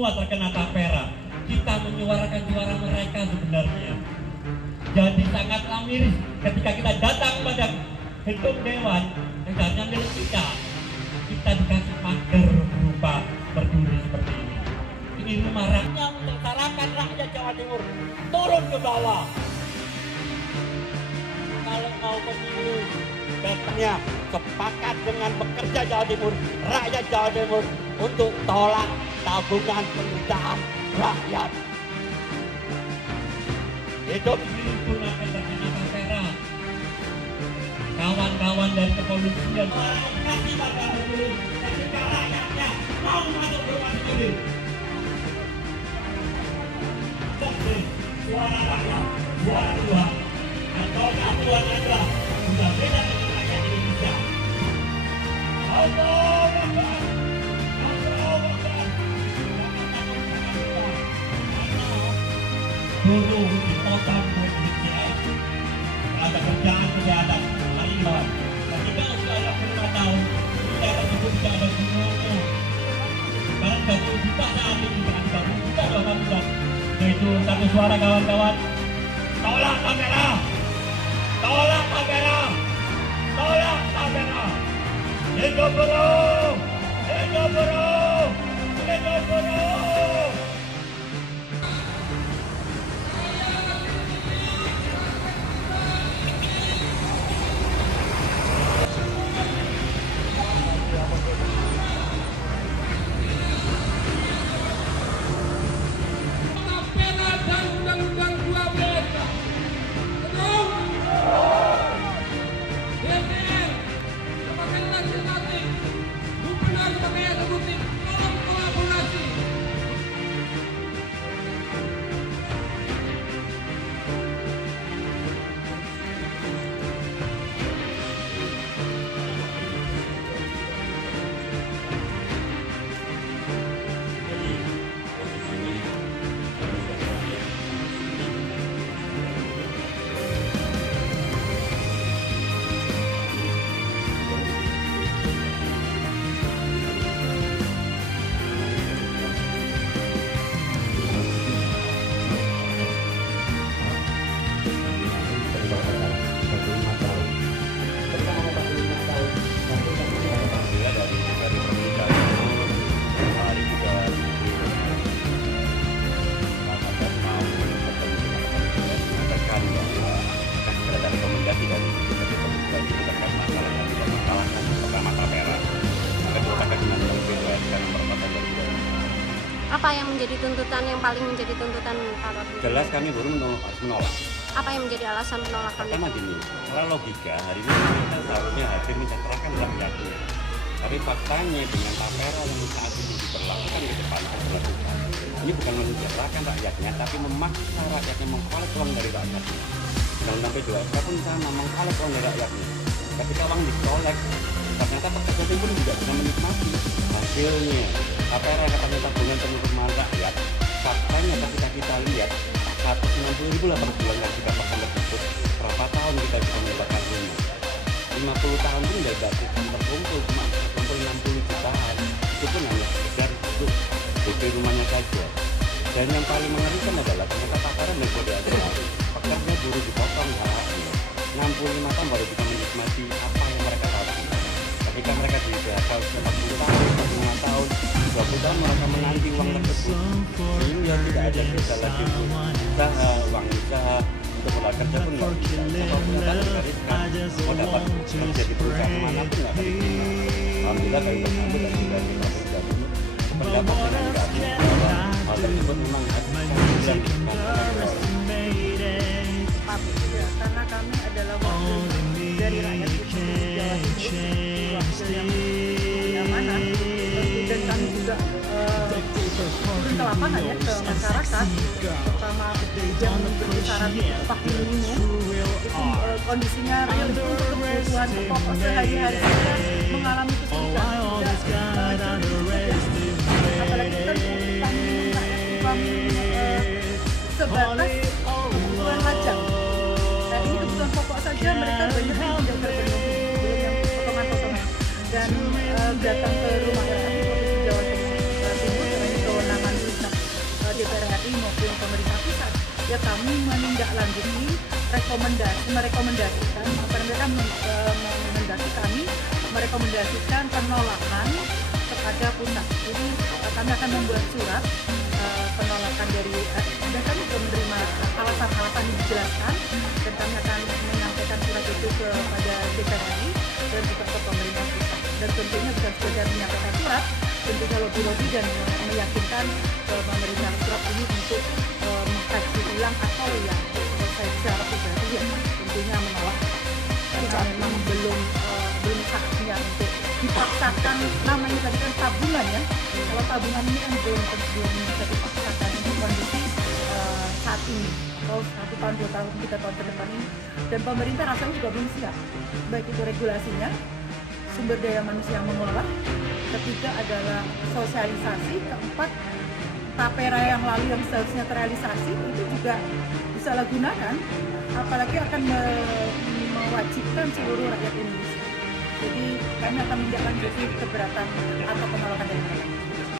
semua terkena tapera. Kita menyuarakan suara mereka sebenarnya. Jadi sangatlah miris ketika kita datang pada gedung dewan yang seharusnya milik kita dikasih pagar berupa berduri seperti ini. Ini rumah rakyat untuk masyarakat rakyat Jawa Timur turun ke bawah. Kalau mau pemilu datangnya sepakat dengan pekerja Jawa Timur, rakyat Jawa Timur untuk tolak tabungan penderitaan rakyat. Hidup pun akan terkena tapera. Kawan-kawan dari kepolisian orang kasih bakal berdiri ketika rakyatnya mau masuk rumah sendiri. Jadi suara rakyat, suara Tuhan. Atau Tuhan adalah sudah beda dengan rakyat Indonesia. Allah Akbar. Allah Akbar. Buruh dipotong buat BPJS. Ada kerjaan tidak ada harian. Ketika usia 5 tahun, kita akan sebut tidak ada gunungnya. Karena 30 juta saat ini dengan 30 juta dalam bulan. Yaitu satu suara kawan-kawan. Tolak tapera. Tolak tapera. Tolak tapera. Hidup buruh. Hidup buruh. Hidup buruh. Apa yang menjadi tuntutan yang paling menjadi tuntutan Pak? Jelas kami baru menolak. Apa yang menjadi alasan penolakan? Pertama gini, secara logika hari ini kita seharusnya hadir mensejahterakan rakyatnya. Tapi faktanya dengan tapera yang saat ini diberlakukan ke depan dilakukan. Ini bukan mensejahterakan rakyatnya, tapi memaksa rakyatnya mengkolek uang dari rakyatnya. Undang-undang P2SK pun sama, mengkolek uang dari rakyatnya. Ketika uang dikolek, ternyata pekerja pun tidak bisa menikmati hasilnya. Tapera katanya tabungan penerimaan rakyat. Faktanya ketika kita lihat 160.000 lah per bulan yang kita pakai tersebut, berapa tahun kita bisa mendapatkan rumah? 50 tahun pun tidak dapat terkumpul, cuma terkumpul 60 jutaan. Itu pun hanya sekedar untuk DP rumahnya saja. Dan yang paling mengerikan adalah ternyata tapera metode adalah pekerja buruh dipotong haknya. 65 tahun baru bisa menikmati apa yang mereka dapat. Ketika mereka di PHK 40 tahun, 45 tahun, 20 tahun mereka menanti uang tersebut. Sehingga tidak ada bisa lagi untuk usaha, uang usaha, untuk mulai kerja pun nggak bisa. Kalau ternyata digariskan, mau dapat kerja di perusahaan manapun nggak akan diterima. Alhamdulillah kami bersambut dan juga kita berjadi pendapat dengan kami bahwa hal tersebut memang harus dilakukan. Karena kami adalah wakil dari rakyat itu Jawa Timur yang amanah, dan kami juga turun ke lapangan ya, ke masyarakat, terutama yang memberi syarat upah minimumnya itu kondisinya real itu untuk kebutuhan pokok sehari-hari kita mengalami kesulitan. Apalagi kan kami minta upah sebatas kebutuhan wajar. Nah, ini kebutuhan pokok saja mereka banyak yang tidak terpenuhi, belum yang potongan-potongan. Dan datang ke rumah rakyat Provinsi Jawa Timur dengan kewenangan ya kami menindaklanjuti merekomendasikan kami merekomendasikan penolakan kepada pusat. Jadi kami akan membuat surat penolakan dari dan kami juga menerima alasan-alasan yang dijelaskan, dan kami akan menyampaikan surat itu kepada DPR RI dan juga ke pemerintah pusat. Dan tentunya bukan sekedar menyampaikan surat, tentunya lobby-lobby dan meyakinkan pemerintah pusat ini untuk mengkaji ulang atau yang saya secara pribadi ya tentunya menolak karena memang belum saatnya untuk dipaksakan. Namanya tadi kan tabungan ya, kalau tabungan ini kan belum bisa dipaksakan untuk kondisi saat ini atau 1 tahun 2 tahun 3 tahun ke depan ini, dan pemerintah rasanya juga belum siap, baik itu regulasinya, sumber daya manusia yang mengolah, ketiga adalah sosialisasi, keempat tapera yang lalu yang seharusnya terrealisasi itu juga disalahgunakan, apalagi akan mewajibkan seluruh rakyat Indonesia. Jadi kami akan menindaklanjuti keberatan atau penolakan dari mereka.